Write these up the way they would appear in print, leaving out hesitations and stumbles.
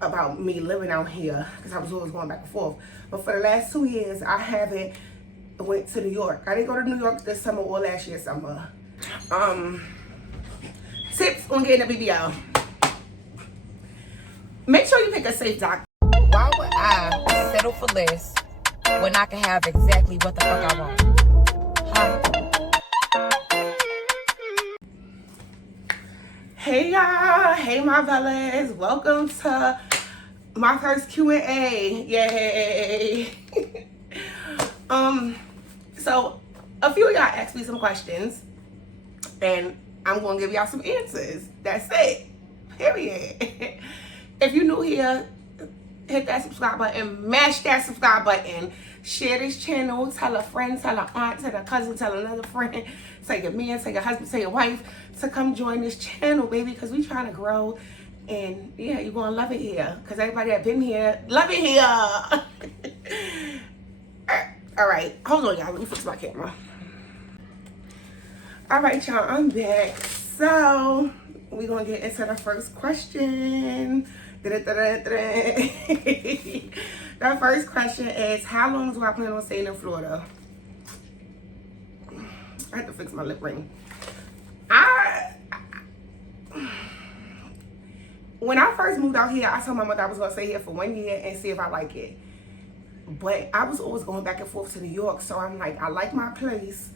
about me living out here because I was always going back and forth. But for the last 2 years, I haven't went to New York. I didn't go to New York this summer or last year summer. Tips on getting a BBL. Make sure you pick a safe doctor. Why would I settle for less when I can have exactly what the fuck I want? Huh? Hey y'all, hey my fellas, welcome to my first Q&A. Yay. So a few of y'all asked me some questions and I'm gonna give y'all some answers. That's it, period. If you're new here, hit that subscribe button, mash that subscribe button, share this channel, tell a friend, tell an aunt, tell a cousin, tell another friend, tell your man, tell your husband, tell your wife to come join this channel, baby, because we trying to grow. And yeah, you're gonna love it here because everybody that been here, love it here. All right, hold on y'all, let me fix my camera. All right y'all, I'm back. So we're gonna get into the first question. The first question is, how long do I plan on staying in Florida? I have to fix my lip ring. When I first moved out here, I told my mother I was gonna stay here for 1 year and see if I like it. But I was always going back and forth to New York, so I'm like, I like my place.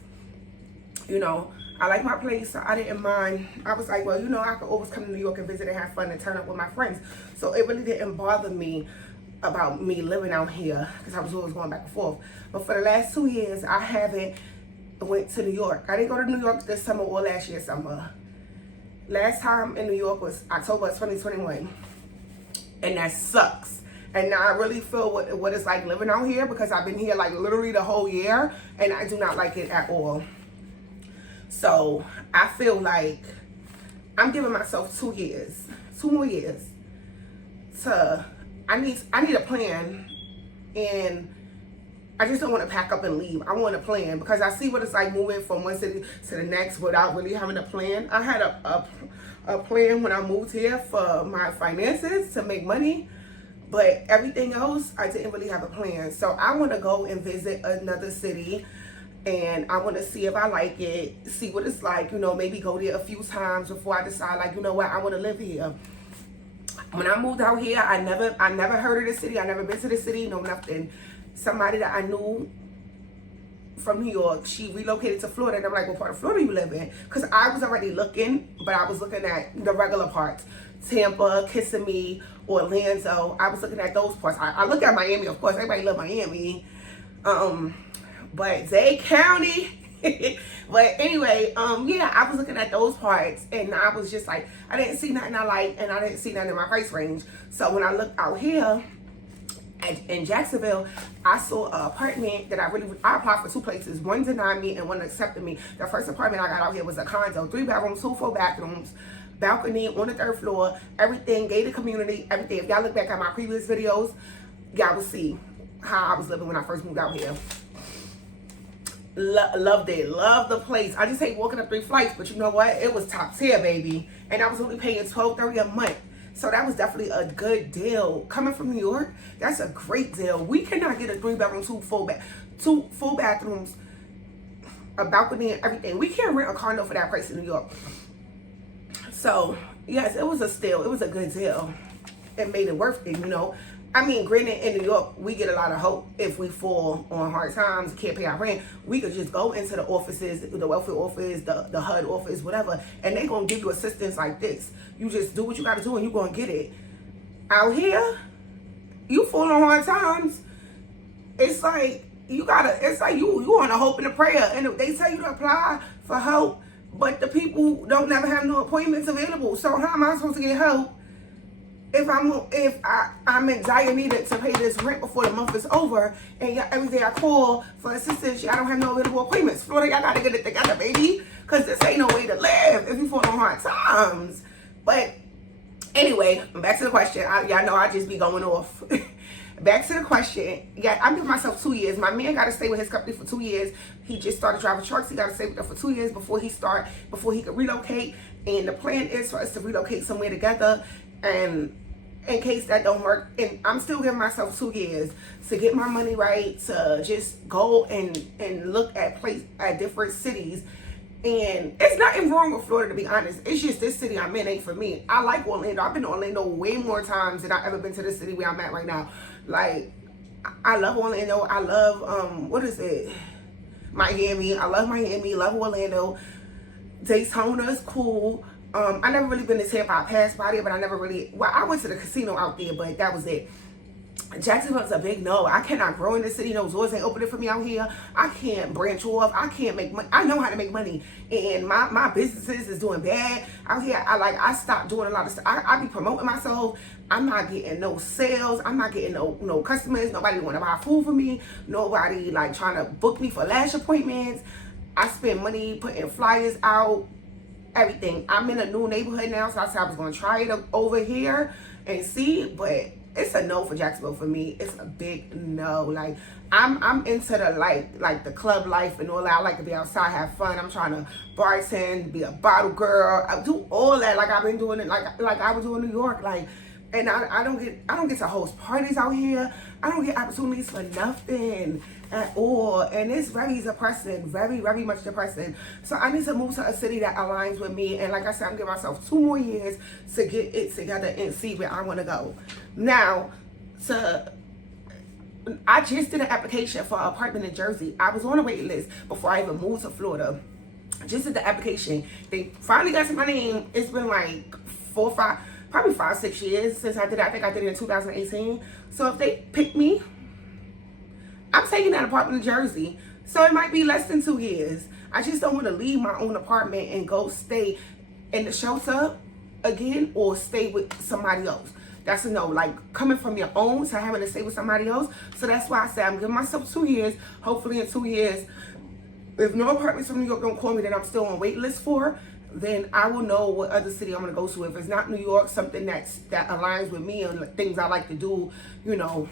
You know, I like my place, so I didn't mind. I was like, well, you know, I could always come to New York and visit and have fun and turn up with my friends. So it really didn't bother me about me living out here because I was always going back and forth. But for the last 2 years, I haven't went to New York. I didn't go to New York this summer or last year summer. Last time in New York was October 2021. And that sucks. And now I really feel what it's like living out here because I've been here like literally the whole year and I do not like it at all. So I feel like I'm giving myself 2 years, 2 more years to, I need a plan, and I just don't want to pack up and leave. I want a plan because I see what it's like moving from one city to the next without really having a plan. I had a plan when I moved here for my finances to make money, but everything else, I didn't really have a plan. So I want to go and visit another city and I want to see if I like it, see what it's like, you know, maybe go there a few times before I decide, like, you know what, I want to live here. When I moved out here, I never heard of the city. I never been to the city, no nothing. Somebody that I knew from New York, she relocated to Florida, and I'm like, what part of Florida you live in? Because I was already looking, but I was looking at the regular parts. Tampa, Kissimmee, Orlando. I was looking at those parts. I look at Miami, of course. Everybody love Miami. But Dade County. But anyway, yeah, I was looking at those parts and I was just like, I didn't see nothing I like and I didn't see nothing in my price range. So when I looked out here in Jacksonville, I saw an apartment that I applied for 2 places. One denied me and one accepted me. The first apartment I got out here was a condo, 3 bedrooms, 2 full bathrooms, balcony on the 3rd floor, everything, gated community, everything. If y'all look back at my previous videos, y'all will see how I was living when I first moved out here. Loved it, loved the place. I just hate walking up 3 flights, but you know what? It was top tier, baby. And I was only paying $12.30 a month. So that was definitely a good deal. Coming from New York, that's a great deal. We cannot get a 3 bedroom, 2 full bathrooms, a balcony and everything. We can't rent a condo for that price in New York. So yes, it was a steal. It was a good deal. It made it worth it, you know. I mean, granted, in New York, we get a lot of hope if we fall on hard times, can't pay our rent. We could just go into the offices, the welfare office, the HUD office, whatever, and they're going to give you assistance like this. You just do what you got to do and you're going to get it. Out here, you fall on hard times, it's like you on a hope and a prayer. And they tell you to apply for help, but the people don't never have no appointments available. So how am I supposed to get help if I'm in dire need to pay this rent before the month is over, and every day I call for assistance, I don't have no available appointments? Florida, y'all gotta get it together, baby, because this ain't no way to live if you fall on hard times. But anyway, back to the question. Y'all know I just be going off. Back to the question. Yeah, I'm giving myself 2 years. My man got to stay with his company for 2 years. He just started driving trucks. He got to stay with them for 2 years before he could relocate. And the plan is for us to relocate somewhere together. And in case that don't work. And I'm still giving myself 2 years to get my money right, to just go and look at different cities. And it's nothing wrong with Florida, to be honest. It's just this city I'm in ain't for me. I like Orlando. I've been to Orlando way more times than I've ever been to the city where I'm at right now. Like, I love Orlando. I love, what is it? Miami. I love Miami. Love Orlando. Daytona is cool. I never really been to Tampa. I passed by there, but I never really, well, I went to the casino out there, but that was it. Jacksonville's a big no. I cannot grow in the city. No doors ain't opening for me out here. I can't branch off. I can't make money. I know how to make money, and my businesses is doing bad out here. I stopped doing a lot of stuff. I be promoting myself. I'm not getting no sales. I'm not getting no customers. Nobody want to buy food for me. Nobody like trying to book me for lash appointments. I spend money putting flyers out, everything. I'm in a new neighborhood now, so I said I was going to try it over here and see, but it's a no for Jacksonville for me. It's a big no. Like, I'm into the like the club life and all that. I like to be outside, have fun. I'm trying to bartend, be a bottle girl. I do all that like I've been doing it like I was doing in New York. Like, and I don't get to host parties out here. I don't get opportunities for nothing at all. And it's very depressing, very, very much depressing. So I need to move to a city that aligns with me. And like I said, I'm giving myself 2 more years to get it together and see where I want to go. Now, I just did an application for an apartment in Jersey. I was on a wait list before I even moved to Florida. Just did the application. They finally got to my name. It's been like 5-6 years since I did it. I think I did it in 2018. So if they pick me, I'm taking that apartment in Jersey. So it might be less than 2 years. I just don't want to leave my own apartment and go stay in the shelter again or stay with somebody else. That's a no. Like, coming from your own to having to stay with somebody else. So that's why I say I'm giving myself 2 years. Hopefully in 2 years, if no apartments from New York don't call me that I'm still on wait list for, then I will know what other city I'm going to go to. If it's not New York, something that aligns with me and things I like to do, you know.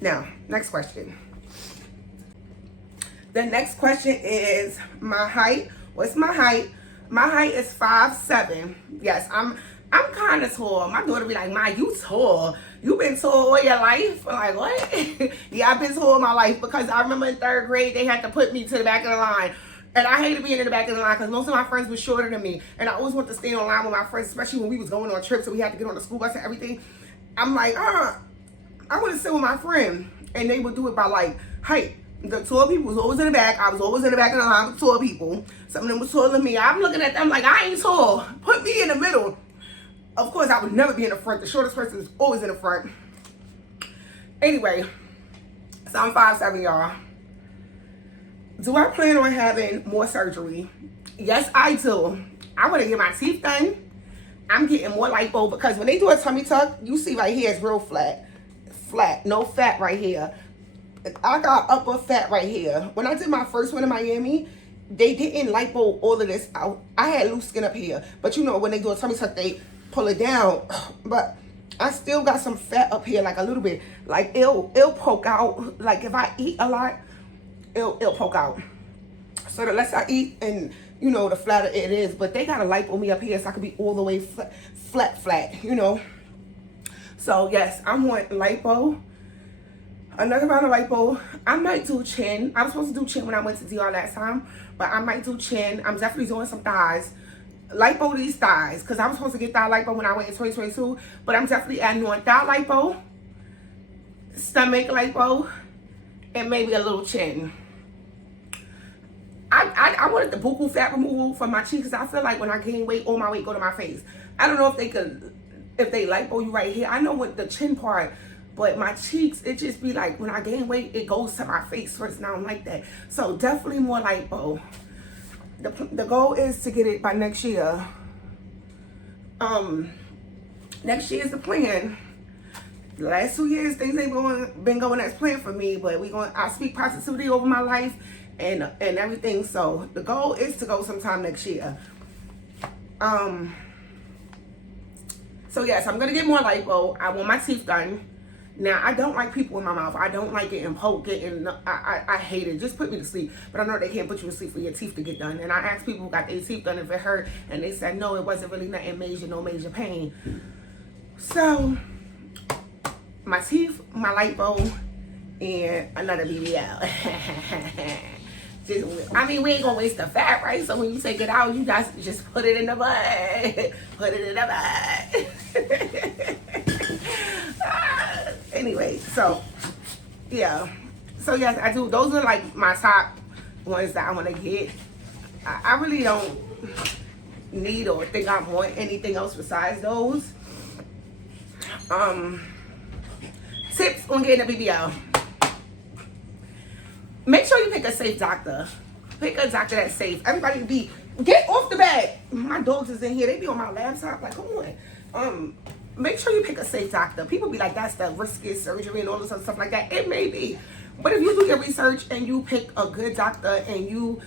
Now, next question. The next question is my height. What's my height? My height is 5'7". Yes, I'm kind of tall. My daughter be like, "Ma, you tall. You been tall all your life?" I'm like, what? Yeah, I've been tall all my life because I remember in 3rd grade, they had to put me to the back of the line. And I hated being in the back of the line because most of my friends were shorter than me. And I always wanted to stay on line with my friends, especially when we was going on trips and we had to get on the school bus and everything. I'm like, I want to sit with my friend. And they would do it by like height. The tall people was always in the back. I was always in the back of the line with tall people. Some of them was taller than me. I'm looking at them like, I ain't tall. Put me in the middle. Of course, I would never be in the front. The shortest person is always in the front. Anyway, so I'm 5'7", y'all. Do I plan on having more surgery? Yes, I do. I want to get my teeth done. I'm getting more lipo because when they do a tummy tuck, you see right here, it's real flat. Flat, no fat right here. I got upper fat right here. When I did my first one in Miami, they didn't lipo all of this out. I had loose skin up here. But you know, when they do a tummy tuck, they pull it down. But I still got some fat up here, like a little bit. Like, it'll poke out. Like, if I eat a lot, it'll poke out. So the less I eat, and you know, the flatter it is. But they gotta lipo me up here so I can be all the way flat, you know. So yes, I want lipo. Another round of lipo. I might do chin. I was supposed to do chin when I went to DR last time, but I might do chin. I'm definitely doing some thighs. Lipo these thighs, because I was supposed to get thigh lipo when I went in 2022, but I'm definitely adding on thigh lipo, stomach lipo, and maybe a little chin. I wanted the buccal fat removal from my cheeks because I feel like when I gain weight, all my weight go to my face. I don't know if they lipo you right here. I know with the chin part, but my cheeks, it just be like when I gain weight, it goes to my face first, and I don't like that. So definitely more lipo. The goal is to get it by next year. Next year is the plan. The last 2 years, things ain't been going as planned for me, but I speak positivity over my life and everything. So the goal is to go sometime next year. So yes, I'm gonna get more lipo. I want my teeth done. Now, I don't like people in my mouth. I don't like getting poked, I hate it. Just put me to sleep. But I know they can't put you to sleep for your teeth to get done. And I asked people who got their teeth done if it hurt, and they said no, it wasn't really nothing major, no major pain. So, my teeth, my lipo, and another BBL. I mean, we ain't gonna waste the fat, right? So when you take it out, you guys just put it in the butt. Put it in the butt. Anyway, so, yeah. So, yes, I do. Those are, like, my top ones that I want to get. I really don't need or think I want anything else besides those. Tips on getting a BBL. Make sure you pick a safe doctor. Pick a doctor that's safe. Everybody get off the bed. My dogs is in here. They be on my laptop. Like, come on. Make sure you pick a safe doctor. People be like, that's the riskiest surgery and all this other stuff like that. It may be. But if you do your research and you pick a good doctor and you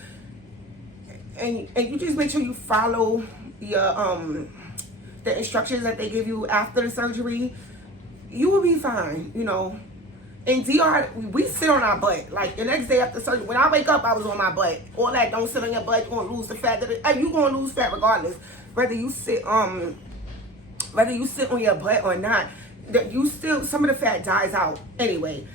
just make sure you follow your the instructions that they give you after the surgery, you will be fine, you know. In DR, we sit on our butt. Like, the next day after surgery, when I wake up, I was on my butt. All that, don't sit on your butt, you're going to lose the fat. You're going to lose fat regardless. Whether you sit on your butt or not, some of the fat dies out anyway.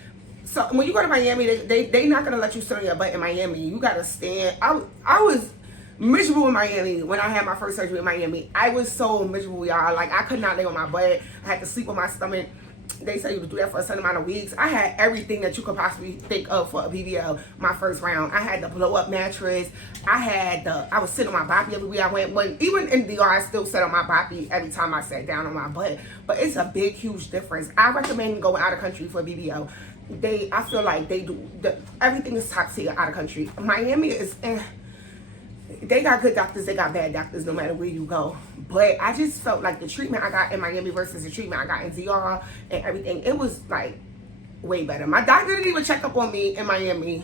So, when you go to Miami, they not going to let you sit on your butt in Miami. You got to stand. I was miserable in Miami when I had my first surgery in Miami. I was so miserable, y'all. Like, I could not lay on my butt. I had to sleep on my stomach. They say you would do that for a certain amount of weeks. I had everything that you could possibly think of for a BBL my first round. I had the blow up mattress. I was sitting on my boppy everywhere I went. Even in DR, I still sat on my boppy every time I sat down on my butt. But it's a big, huge difference. I recommend going out of country for a BBL. I feel like they do, everything is top tier out of country. Miami is, they got good doctors, they got bad doctors no matter where you go. But I just felt like the treatment I got in Miami versus the treatment I got in DR and everything, it was like way better. My doctor didn't even check up on me in Miami.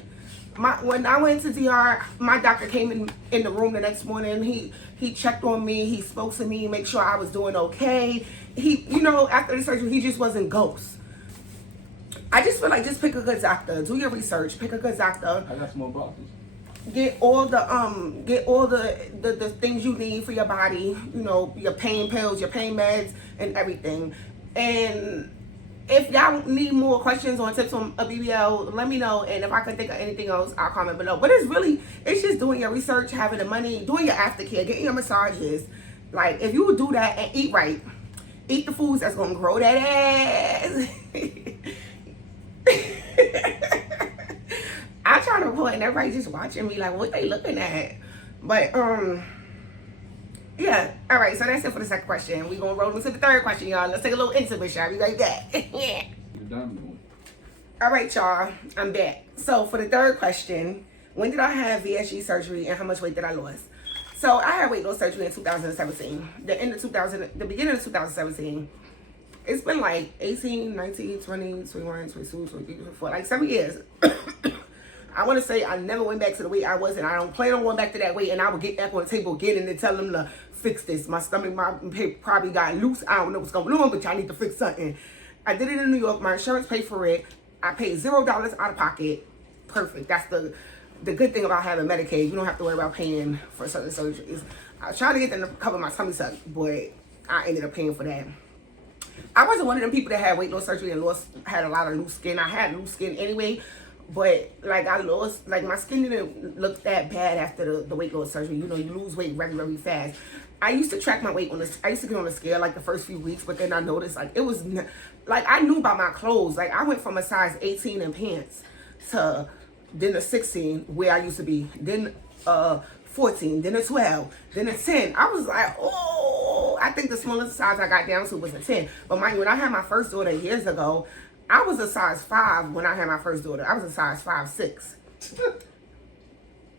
When I went to DR, my doctor came in the room the next morning. He checked on me, he spoke to me, make sure I was doing okay. You know, after the surgery, he just wasn't ghost. I just feel like just pick a good doctor, do your research, pick a good doctor. I got some more boxes. Get all the things you need for your body, you know, your pain pills, your pain meds, and everything. And if y'all need more questions or tips on a BBL, let me know. And if I can think of anything else, I'll comment below. But it's just doing your research, having the money, doing your aftercare, getting your massages. Like, if you would do that and eat right, eat the foods that's gonna grow that ass. I try to report and everybody just watching me like, what they looking at? But, yeah. All right, so that's it for the second question. We're going to roll into the third question, y'all. Let's take a little intermission. I'll be right back. Yeah. You're done. All right, y'all. I'm back. So, for the third question, when did I have VSG surgery and how much weight did I lose? So, I had weight loss surgery in 2017. The beginning of 2017. It's been like 18, 19, 20, 21, 22, 23, 24, like 7 years. I want to say I never went back to the weight I was, and I don't plan on going back to that weight. And I would get back on the table again and then tell them to fix this. My stomach probably got loose. I don't know what's going on, but y'all need to fix something. I did it in New York. My insurance paid for it. I paid $0 out of pocket. Perfect. That's the good thing about having Medicaid. You don't have to worry about paying for certain surgeries. I was trying to get them to cover my tummy tuck, but I ended up paying for that. I wasn't one of them people that had weight loss surgery and had a lot of loose skin. I had loose skin anyway. But, like, my skin didn't look that bad after the weight loss surgery. You know, you lose weight very, very fast. I used to track my weight I used to get on the scale, like, the first few weeks. But then I noticed, like, it was, like, I knew about my clothes. Like, I went from a size 18 in pants to then a 16, where I used to be. Then 14, then a 12, then a 10. I was like, oh, I think the smallest size I got down to was a 10. But mind you, when I had my first daughter years ago, I was a size 5 when I had my first daughter. I was a size 5'6".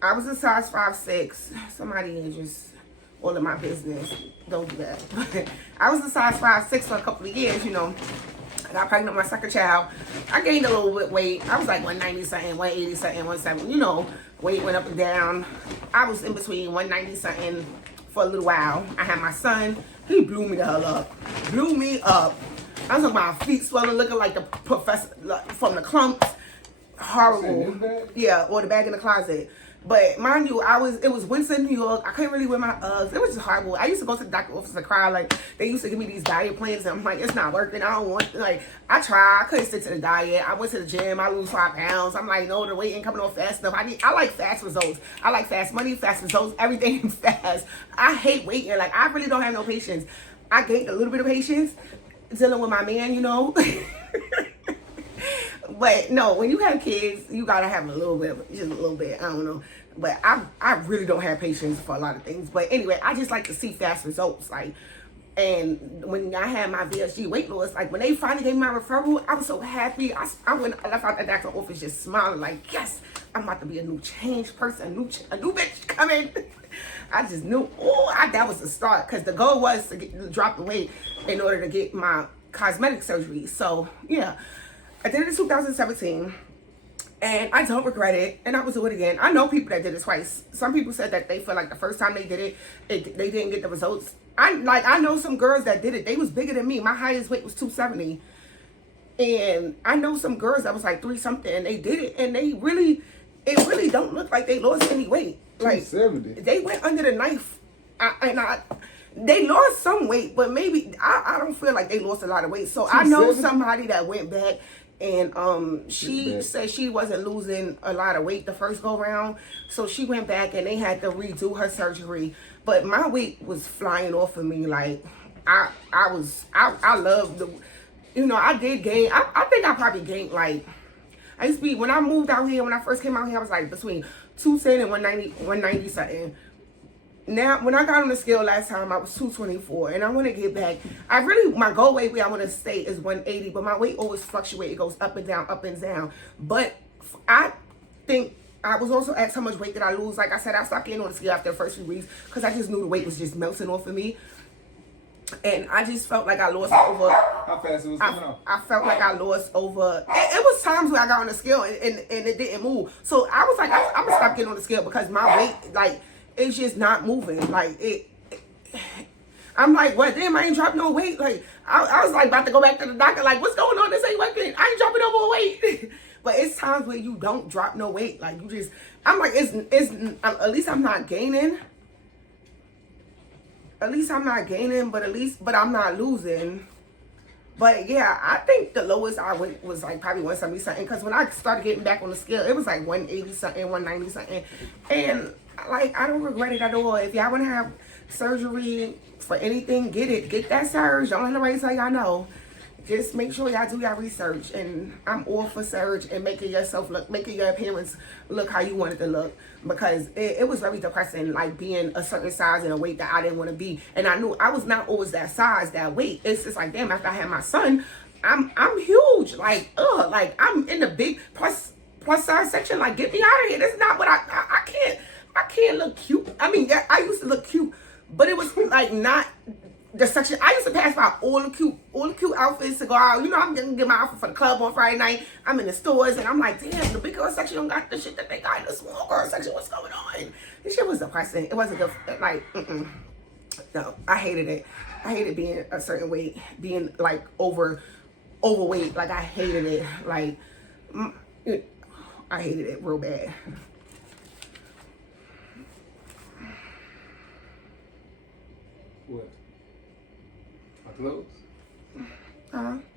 I was a size 5'6". Somebody is just all in my business. Don't do that. I was a size 5'6" for a couple of years, you know. I got pregnant with my second child. I gained a little bit weight. I was like 190 something, 180 something, 170. You know, weight went up and down. I was in between 190 something for a little while. I had my son. He blew me the hell up. Blew me up. I was talking about my feet swelling, looking like the professor from the clumps. Horrible. Yeah, or the bag in the closet. But mind you, it was winter in New York. I couldn't really wear my Uggs. It was just horrible. I used to go to the doctor's office and cry. Like, they used to give me these diet plans, and I'm like, it's not working. I don't want, like, I tried. I couldn't stick to the diet. I went to the gym. I lose 5 pounds. I'm like, no, the weight ain't coming on fast enough. I like fast results. I like fast money, fast results, everything fast. I hate waiting. Like, I really don't have no patience. I gained a little bit of patience dealing with my man, you know. But no, when you have kids, you gotta have a little bit, just a little bit. I don't know, but I really don't have patience for a lot of things. But anyway, I just like to see fast results. Like, and when I had my VSG weight loss, like when they finally gave me my referral, I was so happy. I left out the doctor's office just smiling, like, yes, I'm about to be a new changed person, a new bitch coming. I just knew, that was the start, because the goal was to drop the weight in order to get my cosmetic surgery. So yeah. I did it in 2017, and I don't regret it, and I will do it again. I know people that did it twice. Some people said that they feel like the first time they did it, they didn't get the results. I know some girls that did it. They was bigger than me. My highest weight was 270, and I know some girls that was like 3-something, and they did it, and it really don't look like they lost any weight. Like, 270. They went under the knife, they lost some weight, but maybe I don't feel like they lost a lot of weight. So I know somebody that went back, and she said she wasn't losing a lot of weight the first go round, so she went back and they had to redo her surgery. But my weight was flying off of me. Like, I love the, you know, I did gain. I think I probably gained, like, I used to be, when I moved out here, when I first came out here, I was like between 210 and 190 something. Now, when I got on the scale last time, I was 224, and I want to get back. My goal weight where I want to stay is 180, but my weight always fluctuates. It goes up and down, up and down. But I think I was also asked how much weight did I lose. Like I said, I stopped getting on the scale after the first few weeks because I just knew the weight was just melting off of me. And I just felt like I lost over. How fast it was coming off? I felt like I lost over. It was times where I got on the scale and it didn't move. So I was like, I'm going to stop getting on the scale because my weight, like, it's just not moving. Like, I'm like, what? Damn, I ain't dropped no weight. Like, I was like about to go back to the doctor. Like, what's going on? This ain't working. I ain't dropping no more weight. But it's times where you don't drop no weight. Like, you just, I'm like, it's at least I'm not gaining. At least I'm not gaining, but I'm not losing. But yeah, I think the lowest I went was like probably 170 something. Because when I started getting back on the scale, it was like 180 something, 190 something. And like, I don't regret it at all. If y'all want to have surgery for anything, get it. Get that surge. Don't let nobody tell y'all no. Just make sure y'all do y'all research. And I'm all for surge and making your appearance look how you want it to look. Because it was very depressing, like being a certain size and a weight that I didn't want to be. And I knew I was not always that size, that weight. It's just like, damn, after I had my son, I'm huge. Like, like I'm in the big plus size section. Like, get me out of here. This is not what I can't look cute. I mean, yeah, I used to look cute, but it was like not the section. I used to pass by all the cute outfits to go out. You know, I'm gonna get my outfit for the club on Friday night. I'm in the stores and I'm like, damn, the big girl section don't got the shit that they got in the small girl section. What's going on? This shit was depressing. It wasn't good. Like, no, I hated it. I hated being a certain weight, being like overweight. Like, I hated it. Like, I hated it real bad. What? My clothes?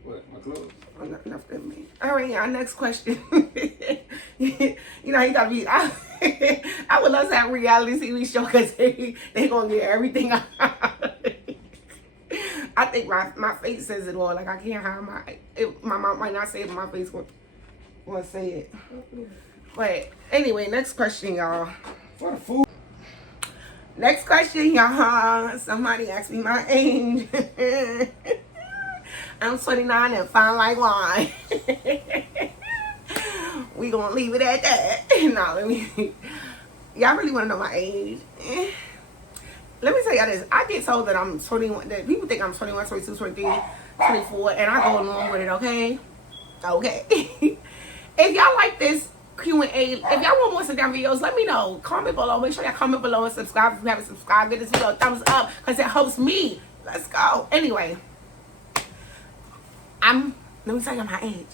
What? My clothes? Oh, nothing me. All right, our next question. You know, you gotta be. I would love to have a reality TV show because they gonna get everything out. I think my face says it all. Like, I can't hide my mom might not say it, but my face won't say it. But anyway, next question, y'all. What a fool. Next question, y'all. Somebody asked me my age. I'm 29 and fine like wine. We gonna leave it at that. No, let me. Y'all really wanna know my age? Let me tell y'all this. I get told that I'm 21. That people think I'm 21, 22, 23, 24, and I go along with it. Okay. Okay. If y'all like this Q&A, if y'all want more sit-down videos, let me know. Comment below. Make sure y'all comment below and subscribe if you haven't subscribed. Give this video a thumbs up because it helps me. Let's go. Anyway, let me tell you my age.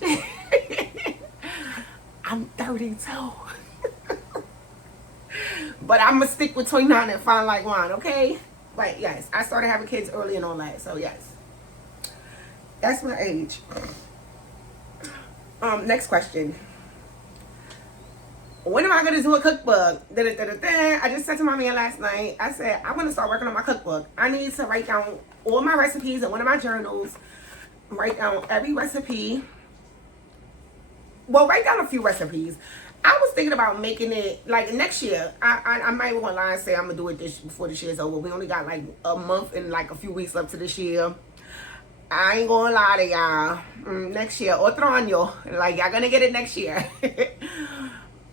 I'm 32. But I'm gonna stick with 29 and fine like wine, okay? But yes, I started having kids early and all that, so yes. That's my age. Next question. When am I gonna do a cookbook? I just said to my man last night, I said, I'm gonna start working on my cookbook. I need to write down all my recipes in one of my journals, write down every recipe. Well, write down a few recipes. I was thinking about making it like next year. I might want to lie and say I'm gonna do it this before this year's over. We only got like a month and like a few weeks up to this year. I ain't gonna lie to y'all. Next year, otro año. Like, y'all gonna get it next year.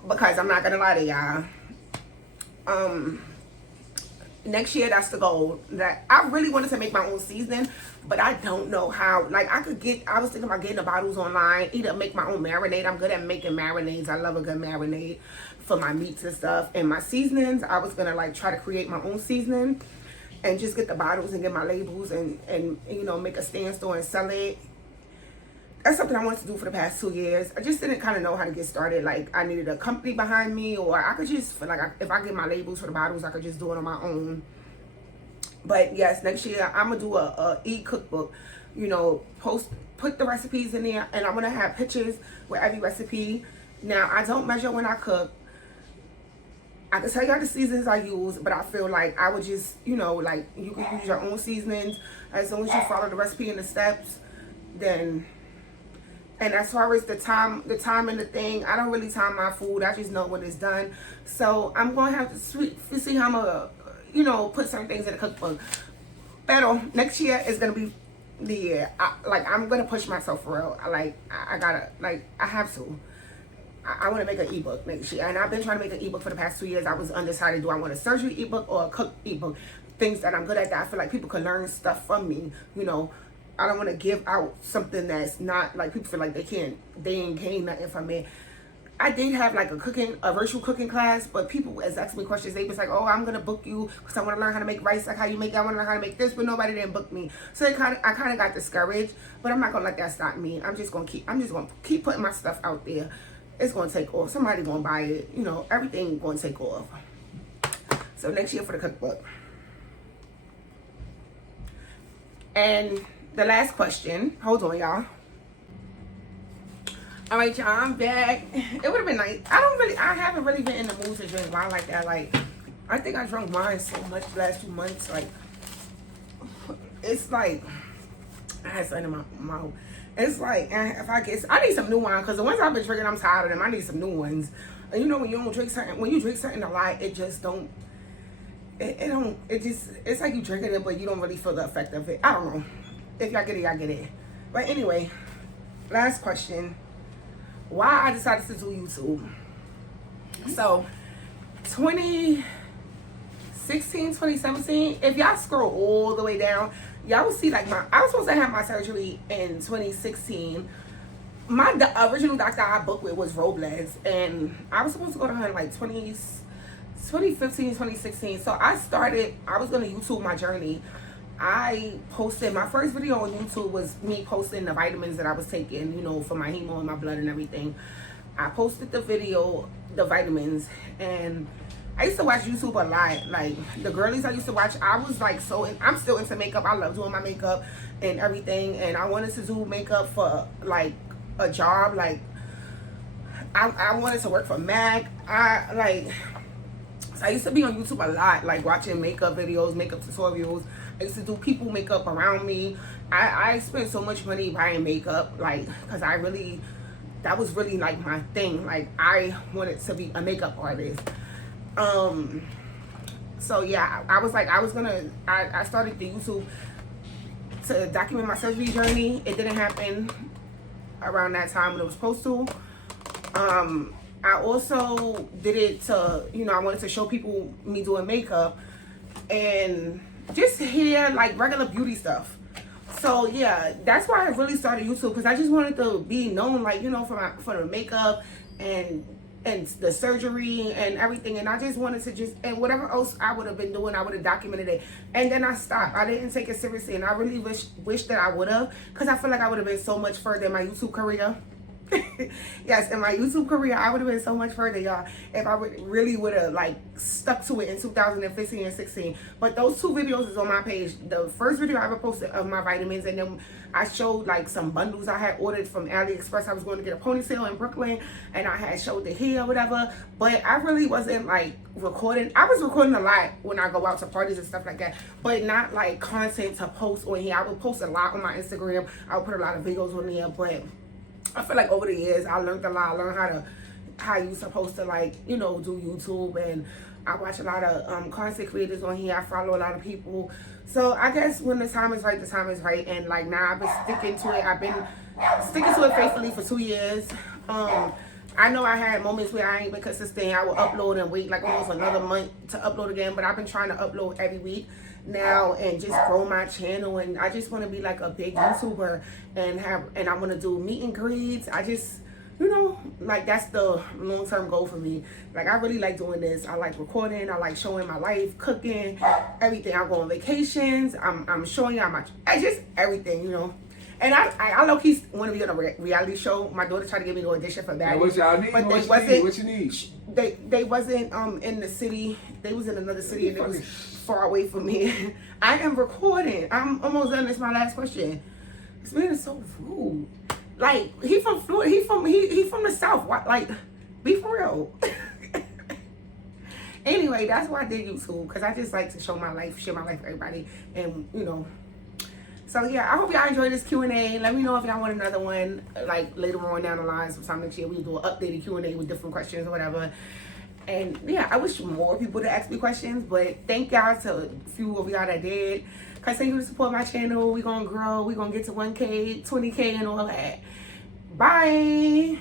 Because I'm not gonna lie to y'all. Next year, that's the goal. That I really wanted to make my own seasoning, but I don't know how. Like, I was thinking about getting the bottles online, either make my own marinade. I'm good at making marinades. I love a good marinade for my meats and stuff. And my seasonings, I was gonna like try to create my own seasoning and just get the bottles and get my labels and you know, make a stand store and sell it. That's something I wanted to do for the past 2 years. I just didn't kind of know how to get started. Like, I needed a company behind me, or I could just feel like if I get my labels for the bottles, I could just do it on my own. But yes, next year I'm gonna do a e-cookbook. You know, put the recipes in there, and I'm gonna have pictures with every recipe. Now, I don't measure when I cook. I can tell y'all the seasonings I use, but I feel like I would just, you know, like, you can use your own seasonings as long as you follow the recipe and the steps. Then, and as far as the time and the thing, I don't really time my food. I just know when it's done. So I'm gonna have to see how I'm gonna, you know, put certain things in the cookbook. But next year is gonna be the year. I'm gonna push myself for real. I gotta, like, I have to. I want to make an ebook next year, and I've been trying to make an ebook for the past 2 years. I was undecided: do I want a surgery ebook or a cook ebook? Things that I'm good at, that I feel like people can learn stuff from me. You know, I don't want to give out something that's not like people feel like they ain't gain nothing from it. I did have like a virtual cooking class, but people was asking me questions. They was like, "Oh, I'm gonna book you because I want to learn how to make rice, like how you make it. I want to learn how to make this," but nobody didn't book me. So I kind of got discouraged. But I'm not gonna let that stop me. I'm just gonna keep putting my stuff out there. It's gonna take off. Somebody gonna buy it. You know, everything gonna take off. So next year for the cookbook. And the last question. Hold on, y'all. All right, y'all. I'm back. It would have been nice. I haven't really been in the mood to drink wine like that. Like, I think I drank wine so much the last 2 months. Like, it's like I had something in my mouth. It's like, I need some new wine, because the ones I've been drinking, I'm tired of them. I need some new ones. And you know, when you drink something a lot, it just don't, it's like you drinking it, but you don't really feel the effect of it. I don't know. If y'all get it, y'all get it. But anyway, last question. Why I decided to do YouTube. So, 2016, 2017, if y'all scroll all the way down, y'all will see like I was supposed to have my surgery in 2016. The original doctor I booked with was Robles, and I was supposed to go to her in like 2015, 2016. So I was going to YouTube my journey. I posted my first video on YouTube was me posting the vitamins that I was taking, you know, for my hemo and my blood and everything. I posted the video, the vitamins, and I used to watch YouTube a lot. Like, the girlies I used to watch, I was like I'm still into makeup. I love doing my makeup and everything, and I wanted to do makeup for like a job. Like, I wanted to work for MAC. So I used to be on YouTube a lot, like watching makeup videos, makeup tutorials. I used to do people makeup around me. I spent so much money buying makeup, like, because that was really like my thing. Like, I wanted to be a makeup artist. So yeah, I started the YouTube to document my surgery journey. It didn't happen around that time when it was supposed to. I also did it to, you know, I wanted to show people me doing makeup and just hair, like regular beauty stuff. So yeah, that's why I really started YouTube, because I just wanted to be known, like, you know, for the makeup and the surgery and everything. And I just wanted to and whatever else I would have been doing, I would have documented it. And then I stopped. I didn't take it seriously, and I really wish that I would have, because I feel like I would have been so much further in my YouTube career. Yes, in my YouTube career, I would have been so much further, y'all, if I really would have like stuck to it in 2015 and 16. But those 2 videos is on my page. The first video I ever posted of my vitamins, and then I showed like some bundles I had ordered from AliExpress. I was going to get a ponytail in Brooklyn, and I had showed the hair or whatever. But I really wasn't like recording. I was recording a lot when I go out to parties and stuff like that, but not like content to post on here. I would post a lot on my Instagram. I would put a lot of videos on there, but I feel like over the years I learned a lot. I learned how you supposed to, like, you know, do YouTube, and I watch a lot of content creators on here. I follow a lot of people. So I guess when the time is right, the time is right. And like now I've been sticking to it. I've been sticking to it faithfully for 2 years. I know I had moments where I ain't been consistent. I will upload and wait like almost another month to upload again, but I've been trying to upload every week now and just grow my channel. And I just want to be like a big YouTuber and I want to do meet and greets. I just, you know, like that's the long-term goal for me. Like I really like doing this. I like recording. I like showing my life, cooking, everything. I go on vacations. I'm showing y'all just everything, you know. And I low-key want to be on a reality show. My daughter tried to get me to audition for that. What y'all need? But they wasn't. What you need? They wasn't in the city. They was in another city, and it was far away from me. I am recording. I'm almost done. This is my last question. This man is so rude. Like he from Florida. He from the South. Like, be for real. Anyway, that's why I did YouTube, because I just like to show my life, share my life with everybody, and you know. So yeah, I hope y'all enjoyed this Q&A. Let me know if y'all want another one, like later on down the line, sometime next year. We'll do an updated Q&A with different questions or whatever. And yeah, I wish more people to ask me questions, but thank y'all to a few of y'all that did. Continue to support my channel. We're gonna grow. We're gonna get to 1K, 20K, and all that. Bye.